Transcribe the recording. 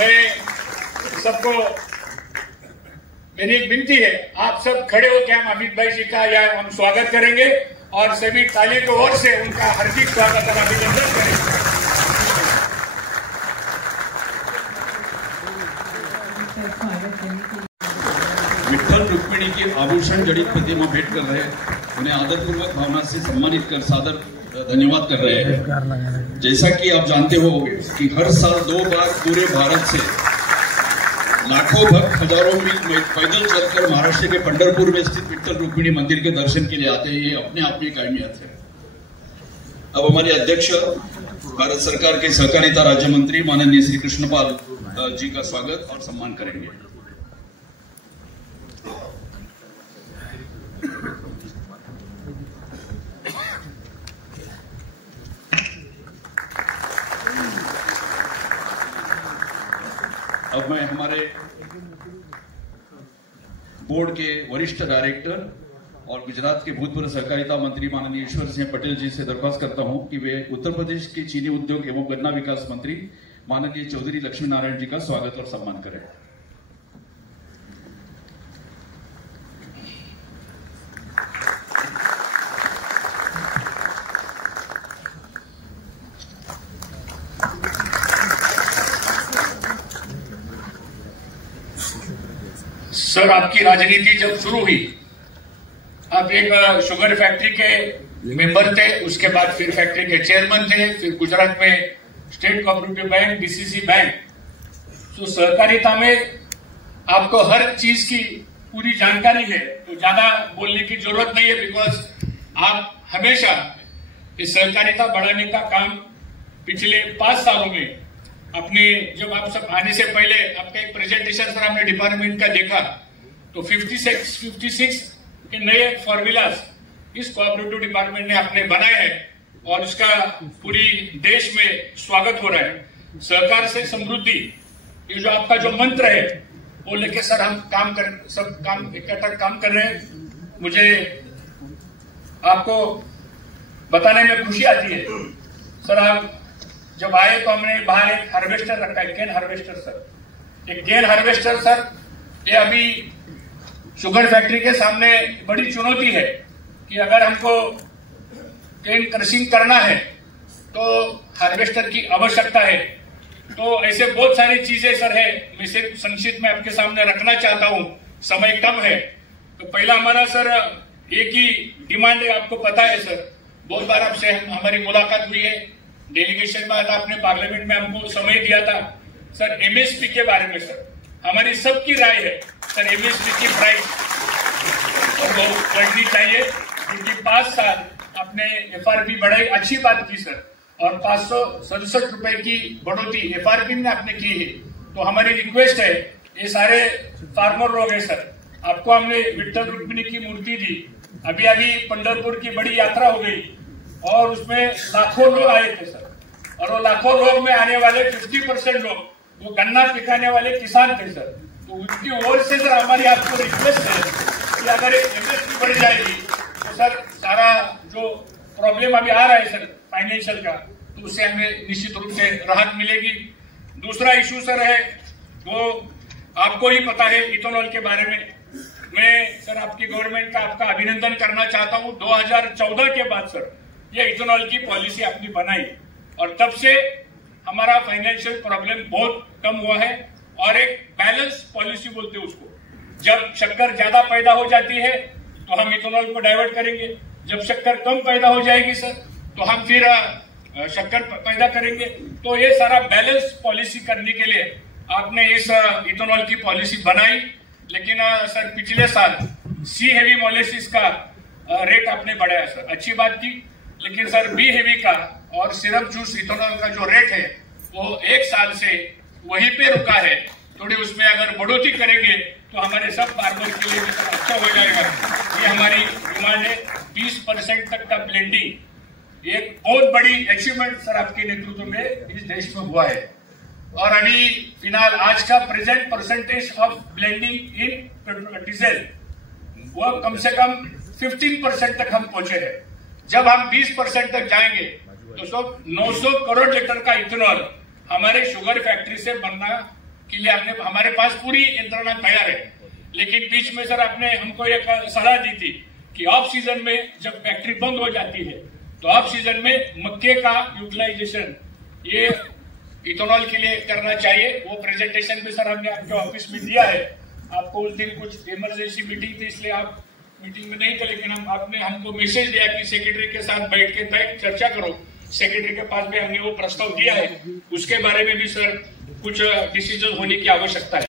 मैं सबको मेरी एक विनती है, आप सब खड़े होकर हम अमित भाई जी का या हम स्वागत करेंगे और सभी ताली की ओर से उनका हार्दिक स्वागत और अभिनंदन करेंगे। विठ्ठल रुक्मिणी की आभूषण जड़ित प्रतिमा भेंट कर रहे हैं, उन्हें आदरपूर्वक भावना से सम्मानित कर सादर धन्यवाद कर रहे हैं। जैसा कि आप जानते हो कि हर साल 2 बार पूरे भारत से लाखों भक्त हजारों मील पैदल चलकर महाराष्ट्र के पंढरपुर में स्थित विठ्ठल रुक्मिणी मंदिर के दर्शन के लिए आते हैं। ये अपने आप में एक अहमियत है। अब हमारे अध्यक्ष भारत सरकार के सहकारिता राज्य मंत्री माननीय श्री कृष्णपाल जी का स्वागत और सम्मान करेंगे। अब मैं हमारे बोर्ड के वरिष्ठ डायरेक्टर और गुजरात के भूतपूर्व सहकारिता मंत्री माननीय ईश्वर सिंह पटेल जी से दरख्वास्त करता हूं कि वे उत्तर प्रदेश के चीनी उद्योग एवं गन्ना विकास मंत्री माननीय चौधरी लक्ष्मी नारायण जी का स्वागत और सम्मान करें। सर, आपकी राजनीति जब शुरू हुई, आप एक शुगर फैक्ट्री के मेंबर थे, उसके बाद फिर फैक्ट्री के चेयरमैन थे, फिर गुजरात में state cooperative bank, DCC bank. तो सहकारिता में आपको हर चीज की पूरी जानकारी है, तो ज्यादा बोलने की जरूरत नहीं है, बिकॉज आप हमेशा इस सहकारिता बढ़ाने का काम पिछले 5 सालों में अपने, जब आप सब आने से पहले आपका एक प्रेजेंटेशन सर हमने डिपार्टमेंट का देखा, तो 56 के नए फॉर्मूलाज इस कोऑपरेटिव डिपार्टमेंट ने अपने बनाए हैं और इसका पूरी देश में स्वागत हो रहा है। सहकार से समृद्धि, ये जो आपका जो मंत्र है वो लेके सर हम सब इकट्ठा काम कर रहे हैं। मुझे आपको बताने में खुशी आती है सर, आप जब आए तो हमने बाहर एक हार्वेस्टर रखा है, गेन हार्वेस्टर सर। एक गेन हार्वेस्टर सर, ये अभी शुगर फैक्ट्री के सामने बड़ी चुनौती है कि अगर हमको गेन क्रशिंग करना है तो हार्वेस्टर की आवश्यकता है। तो ऐसे बहुत सारी चीजें सर है, मैं सिर्फ संक्षिप्त में आपके सामने रखना चाहता हूं, समय कम है। तो पहला हमारा सर एक ही डिमांड है, आपको पता है सर, बहुत बार आपसे हमारी मुलाकात हुई है, डेलीगेशन में आता, आपने पार्लियामेंट में हमको समय दिया था सर एमएसपी के बारे में। सर हमारी सबकी राय है सर, एमएसपी की प्राइस और वो बढ़नी चाहिए, क्योंकि 5 साल आपने एफआरपी बढ़ाई, अच्छी बात की सर, और 567 रुपए की बढ़ोतरी एफआरपी में आपने की है। तो हमारी रिक्वेस्ट है, ये सारे फार्मर लोग हैं सर, आपको हमने विठ्ठल रुक्मिणी की मूर्ति दी, अभी पंढरपुर की बड़ी यात्रा हो गई और उसमें लाखों लोग आए थे सर, और वो लाखों लोग में आने वाले 50% लोग वो गन्ना पिकाने वाले किसान थे सर। तो उनकी ओर से सर हमारी आपको रिक्वेस्ट है कि अगर एमएसपी बढ़ जाएगी तो सर सारा जो प्रॉब्लम अभी आ रहा है सर फाइनेंशियल का, तो उससे हमें निश्चित रूप से राहत मिलेगी। दूसरा इशू सर है, वो आपको ही पता है इथेनॉल के बारे में। मैं सर आपकी गवर्नमेंट का आपका अभिनंदन करना चाहता हूं। 2014 के बाद सर ये इथेनॉल की पॉलिसी आपने बनाई और तब से हमारा फाइनेंशियल प्रॉब्लम बहुत कम हुआ है, और एक बैलेंस पॉलिसी बोलते हैं उसको। जब शक्कर ज्यादा पैदा हो जाती है तो हम इथेनॉल को डाइवर्ट करेंगे, जब शक्कर कम पैदा हो जाएगी सर तो हम फिर शक्कर पैदा करेंगे। तो ये सारा बैलेंस पॉलिसी करने के लिए आपने इस इथेनॉल की पॉलिसी बनाई। लेकिन सर पिछले साल सी हेवी मोलेसिस का रेट आपने बढ़ाया सर, अच्छी बात की, लेकिन सर बी हेवी का और सिरप जूस इथेनॉल का जो रेट है वो 1 साल से वहीं पे रुका है। थोड़ी उसमें अगर बढ़ोतरी करेंगे तो हमारे सब फार्मर के लिए अच्छा हो जाएगा। ये हमारी डिमांड है। 20% तक का ब्लेंडिंग एक बहुत बड़ी अचीवमेंट सर आपके नेतृत्व में इस देश में हुआ है। और अभी फिलहाल आज का present percentage of blending in diesel वो कम से कम 15% तक हम पहुंचे हैं। जब हम 20% तक जाएंगे तो सब 900 करोड़ लीटर का इथेनॉल हमारे शुगर फैक्ट्री से बनना के लिए आपने हमारे पास पूरी यंत्रणा तैयार है। लेकिन बीच में सर आपने हमको एक सलाह दी थी कि ऑफ सीजन में जब फैक्ट्री बंद हो जाती है तो ऑफ सीजन में मक्के का यूटिलाइजेशन ये इथेनॉल के लिए करना चाहिए। वो प्रेजेंटेशन भी सर हमने आपके ऑफिस में दिया है। आपको उस दिन कुछ इमरजेंसी मीटिंग थी इसलिए आप मीटिंग में नहीं थे, लेकिन आपने हमको मैसेज दिया कि सेक्रेटरी के साथ बैठ के तय चर्चा करो। सेक्रेटरी के पास भी हमने वो प्रस्ताव दिया है, उसके बारे में भी सर कुछ डिसीजन होने की आवश्यकता है।